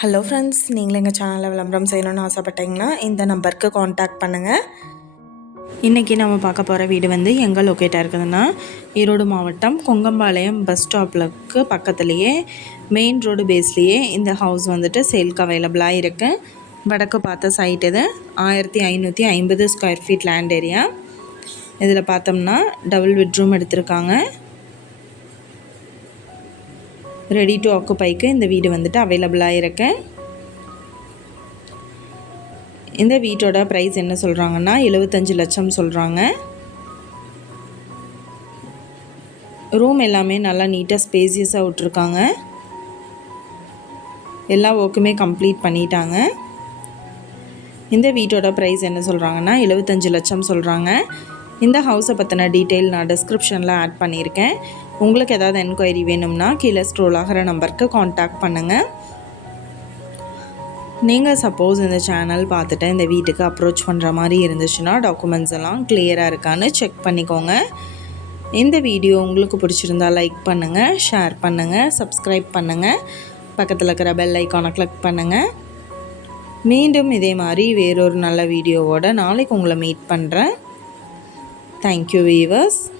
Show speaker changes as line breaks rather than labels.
Hello friends நீங்களும் எங்கள் சேனலில் விளம்பரம் செய்யணும்னு ஆசைப்பட்டீங்கன்னா இந்த நம்பருக்கு காண்டாக்ட் பண்ணுங்கள் இன்றைக்கி நம்ம பார்க்க போகிற வீடு வந்து எங்கே லொக்கேட்டாக இருக்குதுன்னா ஈரோடு மாவட்டம் கொங்கம்பாளையம் பஸ் ஸ்டாப்லுக்கு பக்கத்துலேயே மெயின் ரோடு பேஸ்லேயே இந்த ஹவுஸ் வந்துட்டு சேல்க்கு அவைலபிளாக இருக்குது வடக்கு பார்த்த சைட் இது ஆயிரத்தி ஐநூற்றி ஐம்பது ஸ்கொயர் ஃபீட் லேண்ட் ஏரியா இதில் பார்த்தோம்னா டபுள் பெட்ரூம் எடுத்திருக்காங்க. ரெடி டு ஆக்குப்பைக்கு இந்த வீடு வந்துட்டு அவைலபிளாக இருக்கு. இந்த வீட்டோட ப்ரைஸ் என்ன சொல்கிறாங்கன்னா எழுபத்தஞ்சு லட்சம் சொல்கிறாங்க ரூம் எல்லாமே நல்லா நீட்டாக ஸ்பேசியஸாக விட்ருக்காங்க எல்லா ஒர்க்குமே கம்ப்ளீட் பண்ணிட்டாங்க. இந்த வீட்டோட ப்ரைஸ் என்ன சொல்கிறாங்கன்னா எழுபத்தஞ்சு லட்சம் சொல்கிறாங்க இந்த ஹவுஸை பற்றின டீட்டெயில் நான் டிஸ்கிரிப்ஷனில் ஆட் பண்ணியிருக்கேன். உங்களுக்கு ஏதாவது என்கொயரி வேணும்னா கீழே ஸ்க்ரோல் ஆகிற நம்பருக்கு காண்டாக்ட் பண்ணுங்கள் நீங்கள் சப்போஸ் இந்த சேனல் பார்த்துட்டு இந்த வீட்டுக்கு அப்ரோச் பண்ணுற மாதிரி இருந்துச்சுன்னா டாக்குமெண்ட்ஸ் எல்லாம் கிளியராக இருக்கான்னு செக் பண்ணிக்கோங்க. இந்த வீடியோ உங்களுக்கு பிடிச்சிருந்தா லைக் பண்ணுங்கள் ஷேர் பண்ணுங்கள் சப்ஸ்கிரைப் பண்ணுங்கள் பக்கத்தில் இருக்கிற பெல் ஐக்கானை கிளிக் பண்ணுங்கள் மீண்டும் இதே மாதிரி வேறொரு நல்ல வீடியோவோட நாளைக்கு உங்களை மீட் பண்ணுறேன் Thank you, viewers.